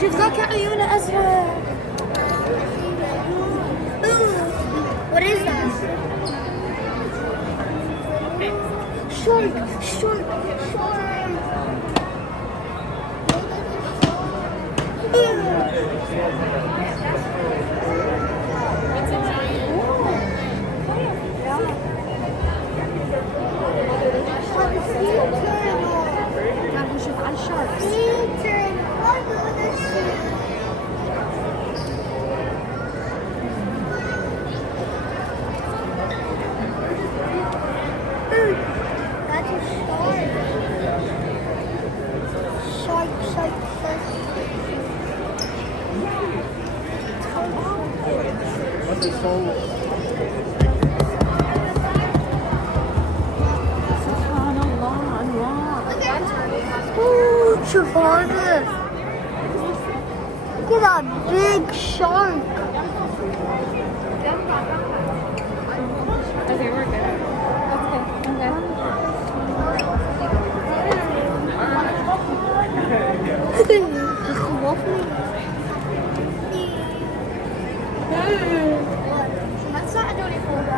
شوف ذاك عيونه أزرق. What is that? Shark. نشوف على الشاركس. That's a shark. Shark. What's it called? سبحان الله أنواع. شوف هذا. Look at that big shark. Okay, we're good. That's good. Okay. خوفني. ما تساعدوني فوق.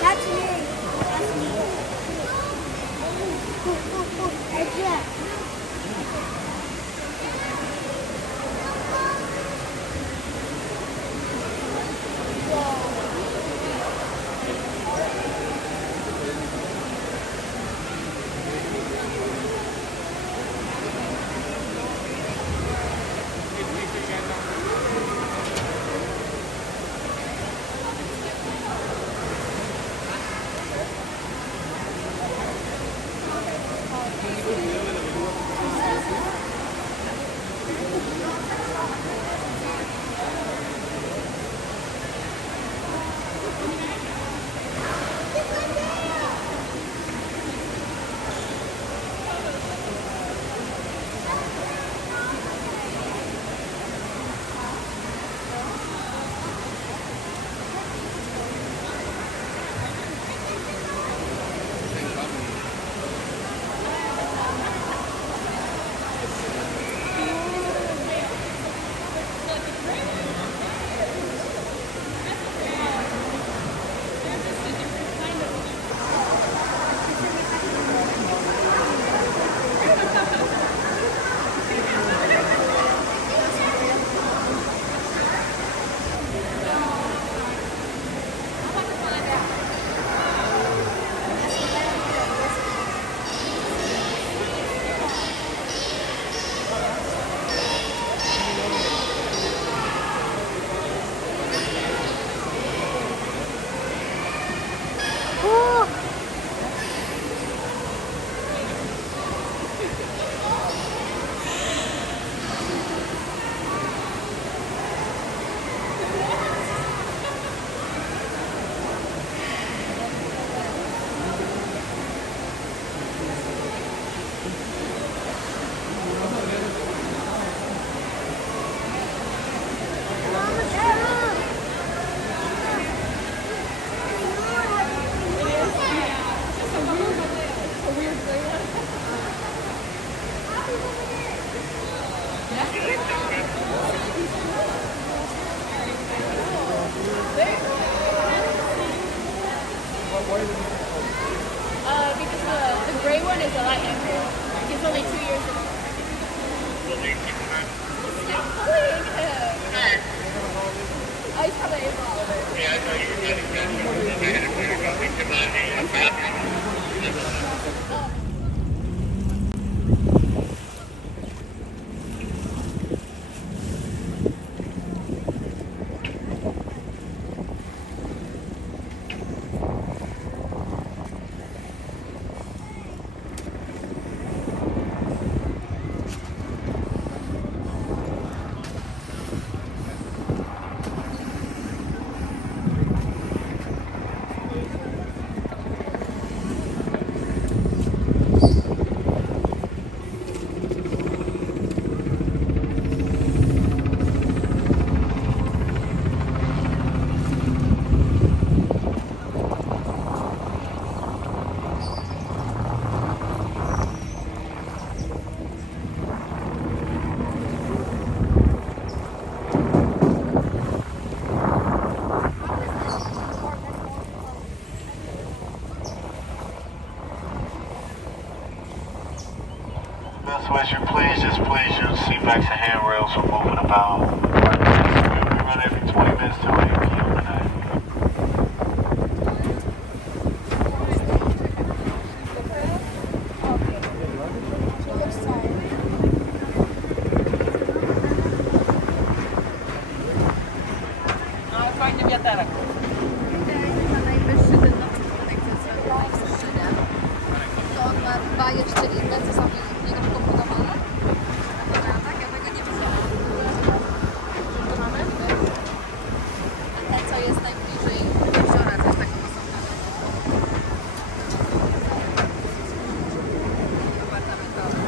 That's me. That's me. That's it. Because the gray one is a lot younger. He's only 2 years old. Stop bullying him! Oh, he's probably a little older. Best wish you please use seatbacks and handrails for moving about. We run every 20 minutes till 8 p.m. tonight. Fajny wiaterek. Najwyższy ten nocny konek to jest 7. To on ma 2 jeszcze inne, co są w niego wkomponowane. A tak, ja tego nie widziałam. To mamy? A ten, co jest najbliżej jeziora, to jest taki wysoka. Apartamentowy.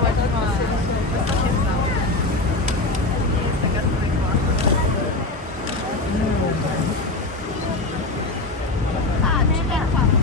Questo ci sta. Questa casa di qua. Ah, ce l'ha fatta.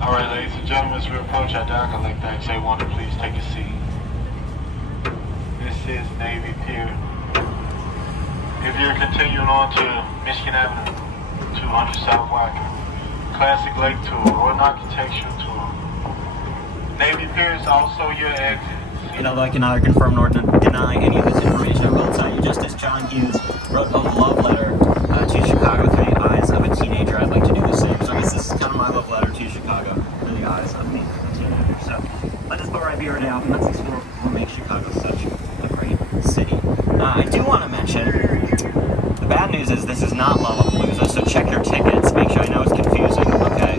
Alright, ladies and gentlemen, as we approach our dock, I'd like to ask everyone to please take a seat. This is Navy Pier. If you're continuing on to Michigan Avenue, 200 South Wacker, Classic Lake Tour, or an architectural tour, Navy Pier is also your exit. Although I can neither confirm nor deny any of this information, I will tell you, just as John Hughes wrote a love letter to Chicago through the eyes of a teenager, I'd like to do the same. So I guess this is kind of my love letter to Chicago through the eyes of me, a teenager. So let us go right here now, and let's explore what makes Chicago such a great city. I do want to mention, the bad news is this is not Lollapalooza, so check your tickets. Make sure, I know it's confusing, okay?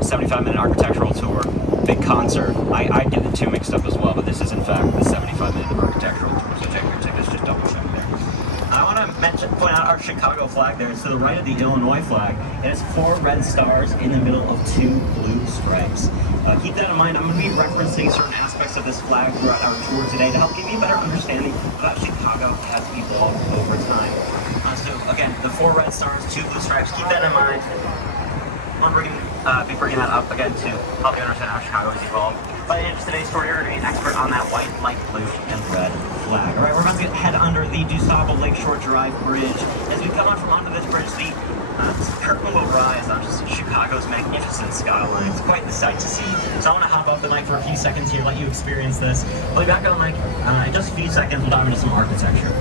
75-minute architectural tour, big concert. I get the two mixed up as well, but this is in fact the 75-minute architectural tour, so check your tickets, just double check there. I want to point out our Chicago flag there. It's to the right of the Illinois flag. It has 4 red stars in the middle of 2 blue stripes. Keep that in mind. I'm going to be referencing certain aspects of this flag throughout our tour today to help give you a better understanding of how Chicago has evolved over time. So again, the 4 red stars, 2 blue stripes, keep that in mind. I'm going to be bringing that up again to help you understand how Chicago has evolved. By the end of today's tour, you're going to be an expert on that white, light blue, and red flag. All right, we're about to head under the DuSable Lakeshore Drive Bridge. As we come on from under this bridge, the curtain will rise on Chicago's magnificent skyline. It's quite the sight to see. So I want to hop off the mic for a few seconds here, let you experience this. I'll be back on the mic in just a few seconds. We'll dive into some architecture.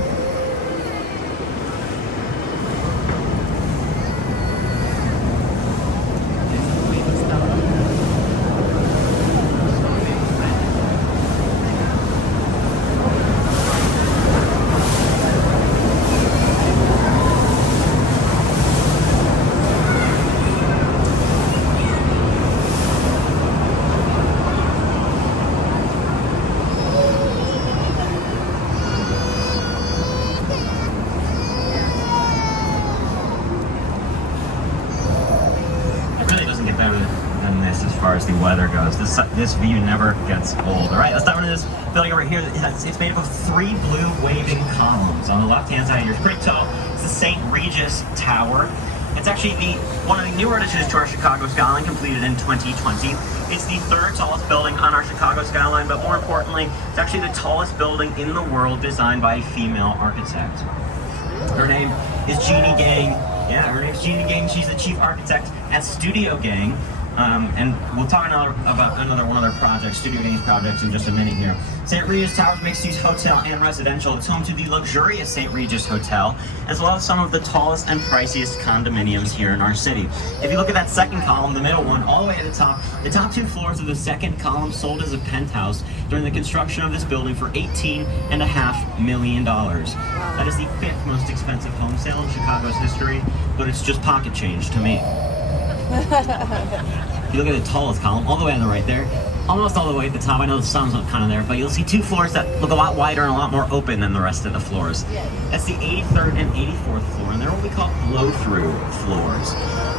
As far as the weather goes, this view never gets old. All right, let's dive into this building over here. It's made up of 3 blue waving columns. On the left-hand side here, it's pretty tall. It's the St. Regis Tower. It's actually one of the newer additions to our Chicago skyline, completed in 2020. It's the 3rd tallest building on our Chicago skyline, but more importantly, it's actually the tallest building in the world designed by a female architect. Her name is Jeannie Gang. Yeah, her name is Jeannie Gang. She's the chief architect at Studio Gang. And we'll talk about one of their projects, Studio Gang's projects, in just a minute here. St. Regis Towers mixed-use hotel and residential. It's home to the luxurious St. Regis Hotel, as well as some of the tallest and priciest condominiums here in our city. If you look at that second column, the middle one, all the way at the top 2 floors of the second column sold as a penthouse during the construction of this building for $18.5 million. That is the 5th most expensive home sale in Chicago's history, but it's just pocket change to me. If you look at the tallest column, all the way on the right there, almost all the way at the top, I know the sun's up kind of there, but you'll see 2 floors that look a lot wider and a lot more open than the rest of the floors. That's the 83rd and 84th floor, and they're what we call blow-through floors.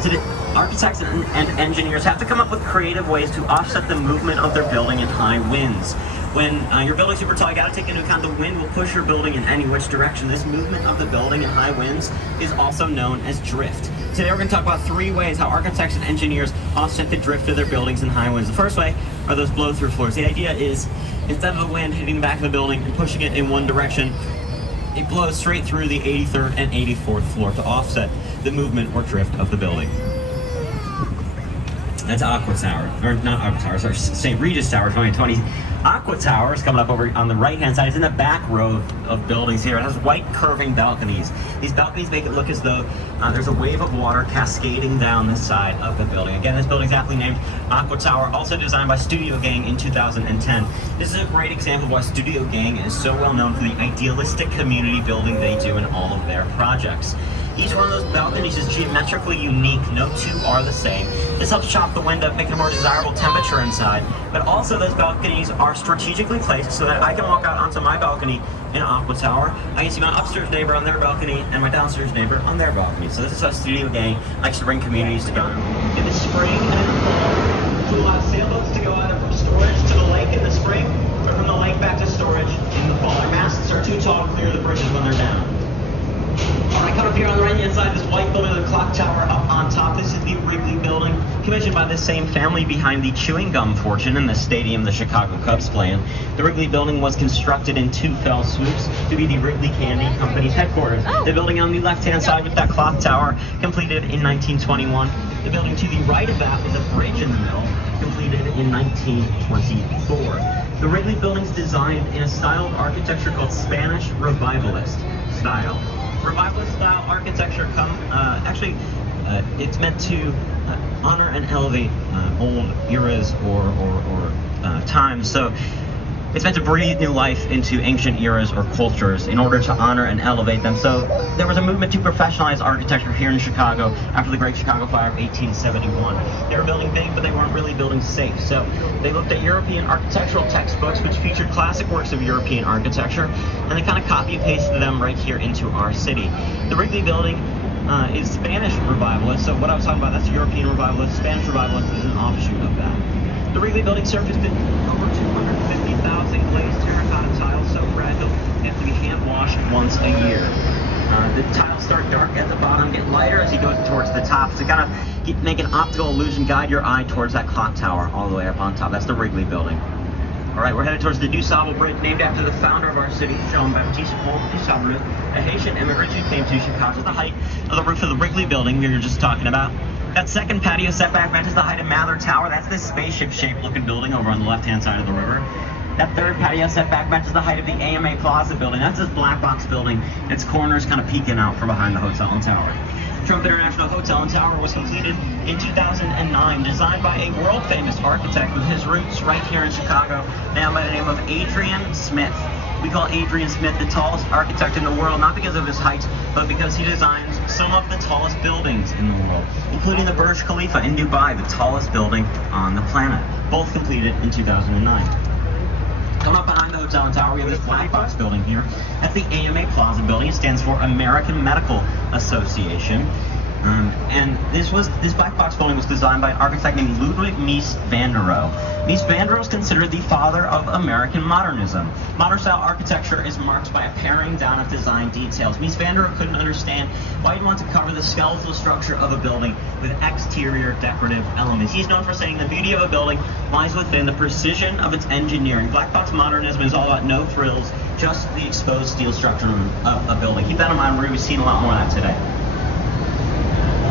So the architects and engineers have to come up with creative ways to offset the movement of their building in high winds. When you're building super tall, you got to take into account the wind will push your building in any which direction. This movement of the building in high winds is also known as drift. Today we're going to talk about 3 ways how architects and engineers offset the drift of their buildings in high winds. The first way are those blow-through floors. The idea is, instead of the wind hitting the back of the building and pushing it in one direction, it blows straight through the 83rd and 84th floor to offset the movement or drift of the building. That's Aqua Tower, or not Aqua Tower, sorry, St. Regis Tower 2020. Aqua Tower is coming up over on the right-hand side. It's in the back row of buildings here. It has white curving balconies. These balconies make it look as though there's a wave of water cascading down the side of the building. Again, this building is aptly named Aqua Tower, also designed by Studio Gang in 2010. This is a great example of why Studio Gang is so well known for the idealistic community building they do in all of their projects. Each one of those balconies is geometrically unique. No two are the same. This helps chop the wind up, making a more desirable temperature inside. But also those balconies are strategically placed so that I can walk out onto my balcony in Aqua Tower. I can see my upstairs neighbor on their balcony and my downstairs neighbor on their balcony. So this is how Studio Gang likes to bring communities together. In the spring and in the fall, to allow sailboats to go either from storage to the lake in the spring or from the lake back to storage in the fall. Our masts are too tall to clear the bridges when they're down. Alright, come up here on the right-hand side, this white building with a clock tower up on top. This is the Wrigley Building, commissioned by the same family behind the chewing gum fortune in the stadium the Chicago Cubs play in. The Wrigley Building was constructed in 2 fell swoops to be the Wrigley Candy Company's headquarters. The building on the left-hand side with that clock tower, completed in 1921. The building to the right of that was a bridge in the middle, completed in 1924. The Wrigley Building's designed in a style of architecture called Spanish Revivalist style. Revivalist style architecture it's meant to honor and elevate old eras or times. So it's meant to breathe new life into ancient eras or cultures in order to honor and elevate them. So there was a movement to professionalize architecture here in Chicago after the Great Chicago Fire of 1871. They were building big, but they weren't really building safe. So they looked at European architectural textbooks, which featured classic works of European architecture, and they kind of copy and pasted them right here into our city. The Wrigley Building is Spanish Revivalist. So what I was talking about, that's European Revivalist. Spanish Revivalist is an offshoot of that. The Wrigley Building surfaced in over 250,000 glazed terracotta tiles, so fragile they have to be hand washed once a year. The tiles start dark at the bottom, get lighter as you go towards the top to kind of make an optical illusion, guide your eye towards that clock tower all the way up on top. That's the Wrigley Building. All right, we're headed towards the DuSable Bridge, named after the founder of our city, Jean-Baptiste DuSable, a Haitian immigrant who came to Chicago. The height of the roof of the Wrigley Building we were just talking about. That second patio setback matches the height of Mather Tower. That's this spaceship-shaped looking building over on the left-hand side of the river. That third patio setback matches the height of the AMA Plaza building. That's this black box building. Its corners kind of peeking out from behind the hotel and tower. Trump International Hotel and Tower was completed in 2009, designed by a world-famous architect with his roots right here in Chicago, man by the name of Adrian Smith. We call Adrian Smith the tallest architect in the world, not because of his height, but because he designs some of the tallest buildings in the world, including the Burj Khalifa in Dubai, the tallest building on the planet, both completed in 2009. Coming up behind the hotel and tower, we have this black box building here. That's the AMA Plaza building. It stands for American Medical Association. And this black box building was designed by an architect named Ludwig Mies van der Rohe. Mies van der Rohe is considered the father of American modernism. Modern style architecture is marked by a paring down of design details. Mies van der Rohe couldn't understand why you'd want to cover the skeletal structure of a building with exterior decorative elements. He's known for saying the beauty of a building lies within the precision of its engineering. Black box modernism is all about no frills, just the exposed steel structure of a building. Keep that in mind, we're going to be seeing a lot more of that today.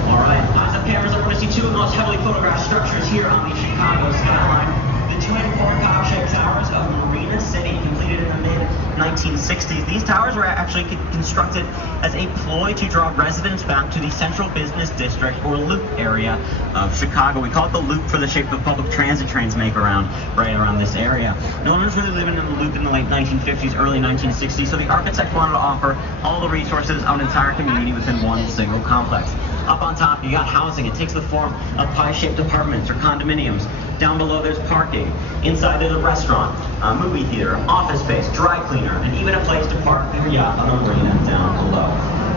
Alright, eyes up cameras, we're going to see 2 of the most heavily photographed structures here on the Chicago skyline. The twin four-cog-shaped towers of Marina City, completed in the mid-1960s. These towers were actually constructed as a ploy to draw residents back to the central business district or loop area of Chicago. We call it the loop for the shape of public transit trains make right around this area. No one was really living in the loop in the late 1950s, early 1960s, so the architect wanted to offer all the resources of an entire community within one single complex. Up on top, you got housing. It takes the form of pie-shaped apartments or condominiums. Down below, there's parking. Inside, there's a restaurant, a movie theater, office space, dry cleaner, and even a place to park your yacht on the marina down below.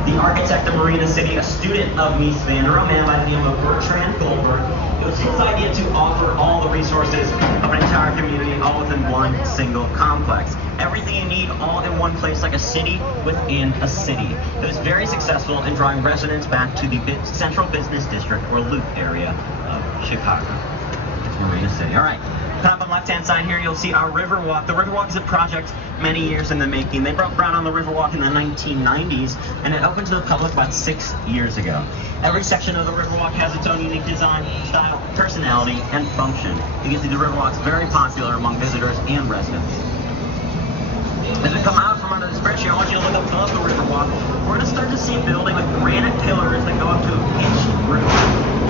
The architect of Marina City, a student of Mies van der Rohe, a man by the name of Bertrand Goldberg, it was his idea to offer all the resources of an entire community all within one single complex. Everything you need all in one place, like a city within a city. It was very successful in drawing residents back to the central business district or loop area of Chicago. It's Marina City. All right, Top on the left-hand side here, you'll see our Riverwalk. The Riverwalk is a project many years in the making. They brought on the Riverwalk in the 1990s, and it opened to the public about 6 years ago. Every section of the Riverwalk has its own unique design, style, personality, and function. You can see the Riverwalk's very popular among visitors and residents. As we come out from under this bridge here, I want you to look above the Riverwalk. We're going to start to see a building with granite pillars that go up to a pitched roof.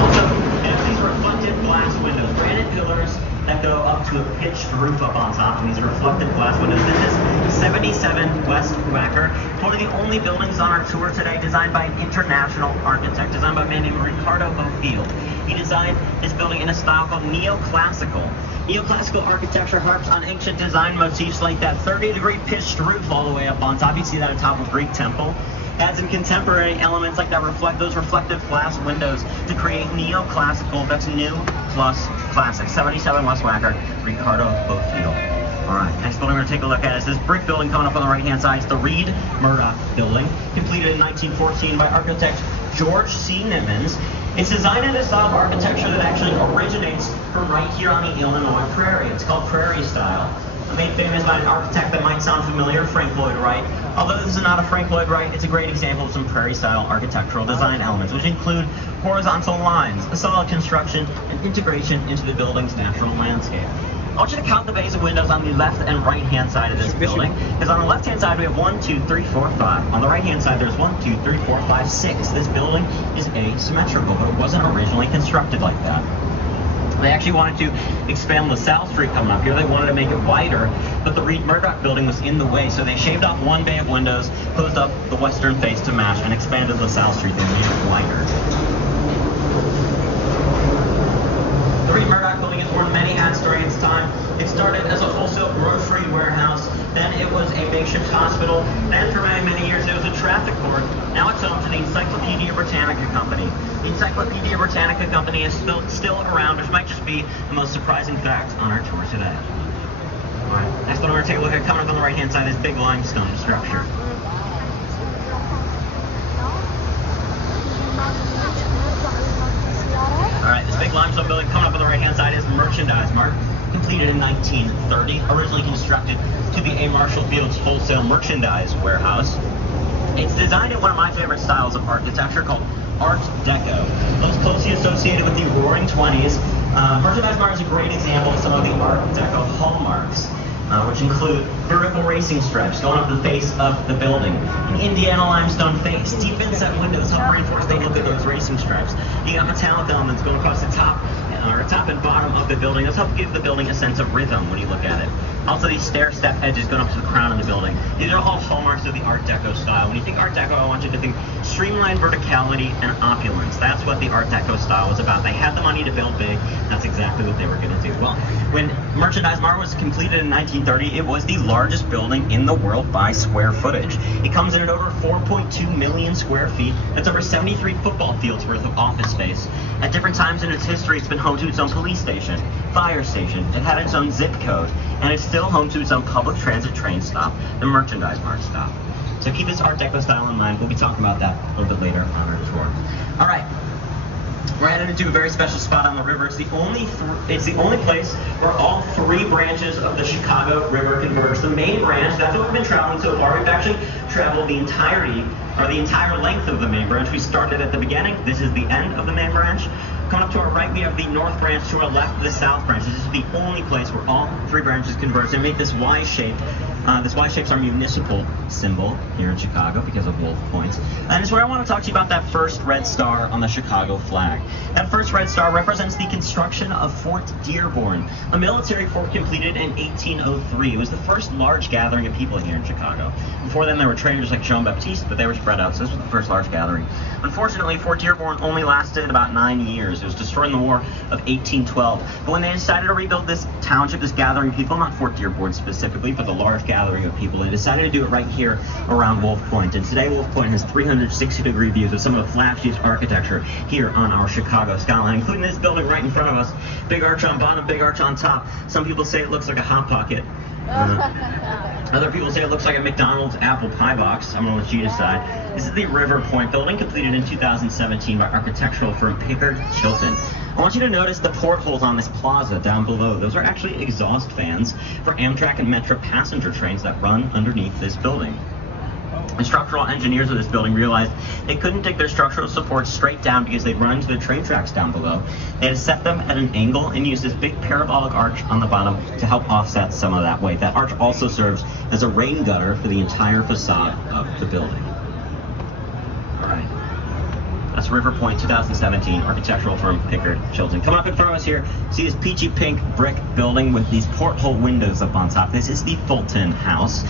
Also, it has these reflective glass windows. Granite pillars that go up to a pitched roof up on top, and these reflective glass windows. This is 77 West Wacker. It's one of the only buildings on our tour today designed by an international architect, designed by a man named Ricardo Bofield. He designed this building in a style called neoclassical. Neoclassical architecture harps on ancient design motifs like that 30-degree pitched roof all the way up on top. You see that on top of Greek temple. Adds in contemporary elements like that those reflective glass windows to create neoclassical. That's new plus classic. 77 West Wacker, Ricardo Bofield. All right, next building we're going to take a look at is this brick building coming up on the right-hand side. It's the Reed Murdoch building, completed in 1914 by architect George C. Nimmons. It's designed in a style of architecture that actually originates from right here on the Illinois prairie. It's called prairie style. Made famous by an architect that might sound familiar, Frank Lloyd Wright. Although this is not a Frank Lloyd Wright, it's a great example of some prairie-style architectural design elements, which include horizontal lines, a solid construction, and integration into the building's natural landscape. I want you to count the bays of windows on the left and right-hand side of this building, because on the left-hand side we have 1, 2, 3, 4, 5. On the right-hand side there's 1, 2, 3, 4, 5, 6. This building is asymmetrical, but it wasn't originally constructed like that. They actually wanted to expand LaSalle Street coming up here. They wanted to make it wider, but the Reed Murdoch building was in the way, so they shaved off one bay of windows, closed up the western face to match, and expanded LaSalle Street and made it wider. The Reed Murdoch building has worn many hats during its time. It started as a wholesale grocery warehouse, then it was a makeshift hospital, then for many, many years it was a traffic court. Now it's home to the Encyclopedia Britannica Company. The Encyclopedia Britannica Company is still around, which might just be the most surprising fact on our tour today. Alright, next one we're going to take a look at, coming up on the right-hand side, is big limestone structure. Alright, this big limestone building coming up on the right-hand side is Merchandise Mart, completed in 1930, originally constructed to be a Marshall Field's wholesale merchandise warehouse. It's designed in one of my favorite styles of architecture called Art Deco. Most closely associated with the Roaring 20s, Merchandise Mart is a great example of some of the Art Deco hallmarks, which include vertical racing stripes going up the face of the building, an Indiana limestone face, deep inset windows help reinforce the look of those racing stripes. You got metallic elements going across the top and bottom of the building. Those help give the building a sense of rhythm when you look at it. Also, these stair-step edges going up to the crown of the building. These are all hallmarks of the Art Deco style. When you think Art Deco, I want you to think streamlined verticality and opulence. That's what the Art Deco style was about. They had the money to build big. That's exactly what they were going to do. Well, when Merchandise Mart was completed in 1930, it was the largest building in the world by square footage. It comes in at over 4.2 million square feet. That's over 73 football fields worth of office space. At different times in its history, it's been home to its own police station, fire station. It had its own zip code, and it's still home to its own public transit train stop, the Merchandise Mart stop. So keep this Art Deco style in mind. We'll be talking about that a little bit later on our tour. All right, we're headed into a very special spot on the river. It's the only place where all three branches of the Chicago River converge. The main branch, that's what we've been traveling so far. We've actually traveled the entire length of the main branch. We started at the beginning. This is the end of the main branch. Coming up to our right, we have the north branch. To our left, the south branch. This is the only place where all three branches converge. They make this Y shape. This Y shape's our municipal symbol here in Chicago because of Wolf Point. And it's where I want to talk to you about that first red star on the Chicago flag. That first red star represents the construction of Fort Dearborn, a military fort completed in 1803. It was the first large gathering of people here in Chicago. Before then, there were traders like Jean-Baptiste, but they were spread out, so this was the first large gathering. Unfortunately, Fort Dearborn only lasted about 9 years. It was destroyed in the War of 1812. But when they decided to rebuild this township, this gathering of people, not Fort Dearborn specifically, but the large gathering of people, they decided to do it right here around Wolf Point. And today, Wolf Point has 360-degree views of some of the flashiest architecture here on our Chicago skyline, including this building right in front of us. Big arch on bottom, big arch on top. Some people say it looks like a Hot Pocket. Other people say it looks like a McDonald's apple pie box. I'm going to let you decide. This is the River Point building, completed in 2017 by architectural firm Pickard Chilton. I want you to notice the portholes on this plaza down below. Those are actually exhaust fans for Amtrak and Metro passenger trains that run underneath this building. The structural engineers of this building realized they couldn't take their structural supports straight down because they'd run into the train tracks down below. They had to set them at an angle and use this big parabolic arch on the bottom to help offset some of that weight. That arch also serves as a rain gutter for the entire facade of the building. All right. That's River Point 2017, architectural firm Pickard Chilton. Coming up in front of us here, see this peachy pink brick building with these porthole windows up on top. This is the Fulton House.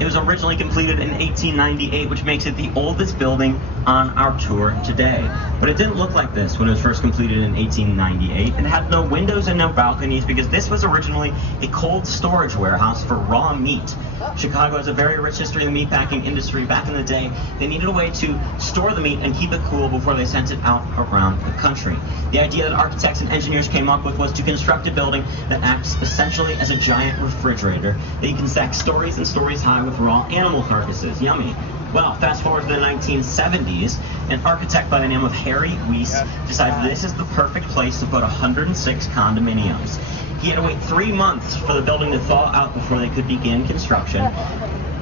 It was originally completed in 1898, which makes it the oldest building on our tour today. But it didn't look like this when it was first completed in 1898. It had no windows and no balconies because this was originally a cold storage warehouse for raw meat. Chicago has a very rich history in the meatpacking industry. Back in the day, they needed a way to store the meat and keep it cool before they sent it out around the country. The idea that architects and engineers came up with was to construct a building that acts essentially as a giant refrigerator that you can stack stories and stories high with raw animal carcasses. Yummy. Well, fast forward to the 1970s, an architect by the name of Harry Weiss decided this is the perfect place to put 106 condominiums. He had to wait 3 months for the building to thaw out before they could begin construction.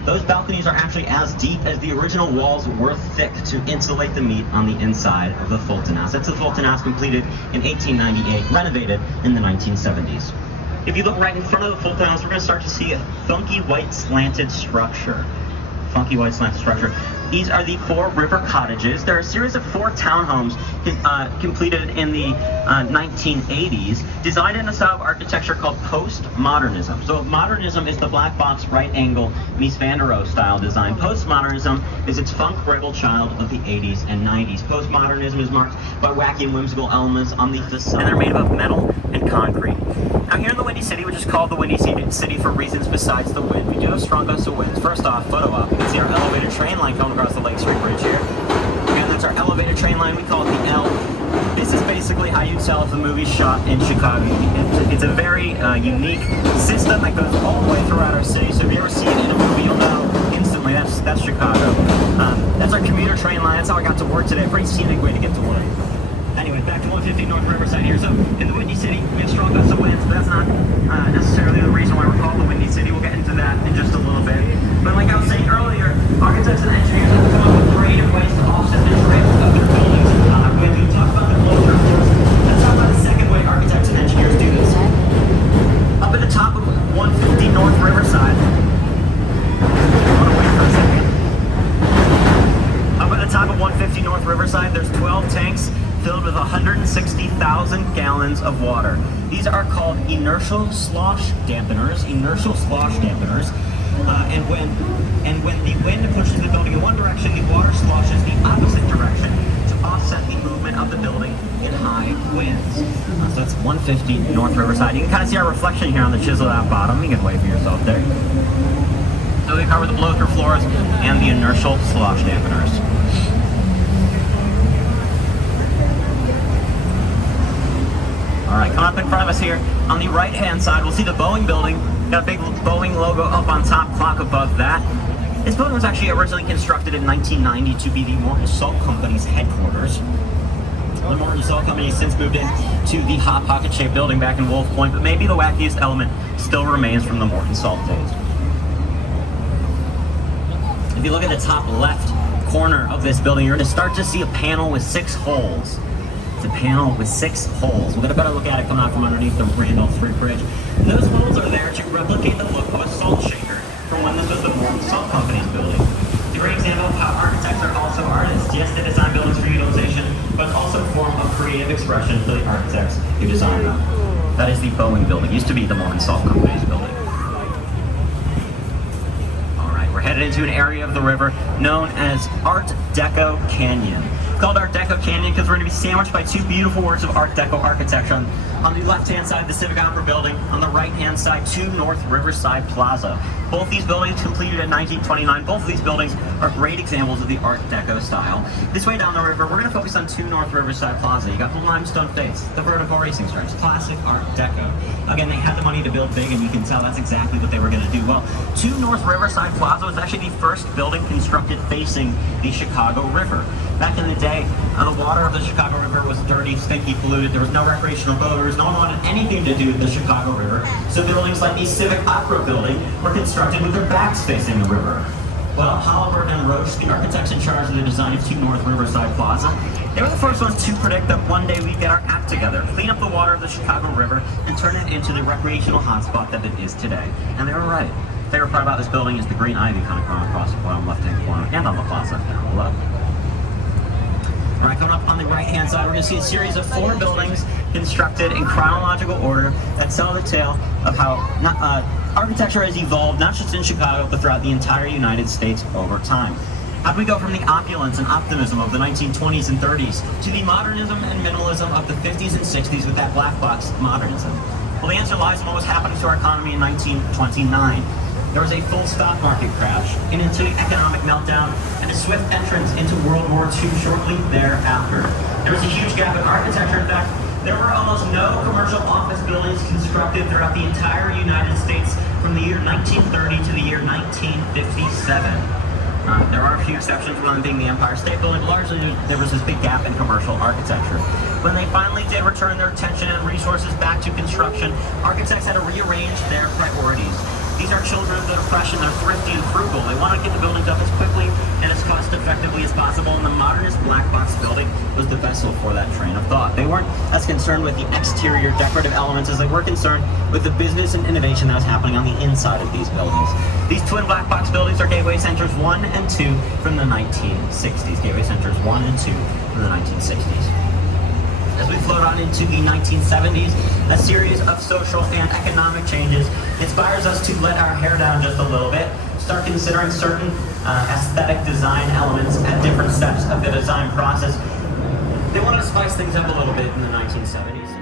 Those balconies are actually as deep as the original walls were thick to insulate the meat on the inside of the Fulton House. That's the Fulton House, completed in 1898, renovated in the 1970s. If you look right in front of the Fulton House, we're going to start to see a funky white slanted structure. Funky white slanted structure. These are the 4 river cottages. They're a series of 4 townhomes completed in the 1980s, designed in a style of architecture called postmodernism. So modernism is the black box right angle Mies van der Rohe style design. Postmodernism is its funk rebel child of the 80s and 90s. Postmodernism is marked by wacky and whimsical elements on the facade, and they're made of metal and concrete. Now here in the Windy City, which is called the Windy City for reasons besides the wind, we do have strong gusts of winds. First off, photo op, you can see our elevated train line coming across the Lake Street Bridge here. Again, that's our elevated train line, we call it the L. This is basically how you'd tell if the movie's shot in Chicago. It's a very unique system that goes all the way throughout our city, so if you ever see it in a movie, you'll know instantly that's Chicago. That's our commuter train line, that's how I got to work today. Pretty scenic way to get to work. Anyway, back to 150 North Riverside here. So, in the Windy City, we have strong gusts of winds, but that's not necessarily the reason why we're called the Windy City. We'll get into that in just a little bit. But like I was saying earlier, architects and engineers have come up with creative ways to offset the drift of their buildings and winds. We talked about the blow-through floors. Let's talk about the second way architects and engineers do this. Up at the top of 150 North Riverside, up at the top of 150 North Riverside, there's 12 tanks filled with 160,000 gallons of water. These are called inertial slosh dampeners. And when the wind pushes the building in one direction, the water sloshes the opposite direction to offset the movement of the building in high winds. So that's 150 North Riverside. You can kind of see our reflection here on the chiseled out bottom. You can wave for yourself there. So we cover the blow-through floors and the inertial slosh dampeners. All right, come up in front of us here. On the right-hand side, we'll see the Boeing building. Got a big Boeing logo up on top, clock above that. This building was actually originally constructed in 1990 to be the Morton Salt Company's headquarters. The Morton Salt Company has since moved in to the Hot Pocket-shaped building back in Wolf Point, but maybe the wackiest element still remains from the Morton Salt days. If you look at the top left corner of this building, you're going to start to see a panel with 6 holes. It's a panel with 6 holes. We'll get a better look at it coming out from underneath the Randolph Street Bridge. And those holes are there to replicate the look of a salt shaker from when this was the Morton Salt Company's building. It's a great example of how architects are also artists. Yes, they design buildings for utilization, but it's also a form of creative expression for the architects who design them. That is the Boeing building. It used to be the Morton Salt Company's building. We're headed into an area of the river known as Art Deco Canyon. It's called Art Deco Canyon because we're going to be sandwiched by 2 beautiful works of Art Deco architecture. On the left-hand side, the Civic Opera Building. On the right-hand side, 2 North Riverside Plaza. Both these buildings completed in 1929. Both of these buildings are great examples of the Art Deco style. This way down the river, we're going to focus on 2 North Riverside Plaza. You got the limestone face, the vertical racing stripes, classic Art Deco. Again, they had the money to build big, and you can tell that's exactly what they were going to do. Well, 2 North Riverside Plaza was actually the first building constructed facing the Chicago River. Back in the day, the water of the Chicago River was dirty, stinky, polluted. There was no recreational boaters. No one wanted anything to do with the Chicago River. So buildings like the Civic Opera Building were constructed with their backs facing the river. Well, Hollenberg and Roche, the architects in charge of the design of 2 North Riverside Plaza, they were the first ones to predict that one day we'd get our act together, clean up the water of the Chicago River, and turn it into the recreational hotspot that it is today. And they were right. The favorite part about this building is the green ivy kind of growing across the bottom left-hand corner and on the plaza down below. All right, coming up on the right-hand side, we're going to see a series of 4 buildings constructed in chronological order that tell the tale of how architecture has evolved, not just in Chicago, but throughout the entire United States over time. How do we go from the opulence and optimism of the 1920s and 30s to the modernism and minimalism of the 50s and 60s with that black box modernism? Well, the answer lies in what was happening to our economy in 1929. There was a full stock market crash, an ensuing economic meltdown, and a swift entrance into World War II shortly thereafter. There was a huge gap in architecture. In fact, there were almost no commercial office buildings constructed throughout the entire United States from the year 1930 to the year 1957. There are a few exceptions, one being the Empire State Building. Largely, there was this big gap in commercial architecture. When they finally did return their attention and resources back to construction, architects had to rearrange their priorities. These are children of the Depression. They're thrifty and frugal. They want to get the buildings up as quickly and as cost-effectively as possible, and the modernist black box building was the vessel for that train of thought. They weren't as concerned with the exterior decorative elements as they were concerned with the business and innovation that was happening on the inside of these buildings. These twin black box buildings are Gateway Centers 1 and 2 from the 1960s. Gateway Centers 1 and 2 from the 1960s. As we float on into the 1970s, a series of social and economic changes inspires us to let our hair down just a little bit, start considering certain aesthetic design elements at different steps of the design process. They want to spice things up a little bit in the 1970s.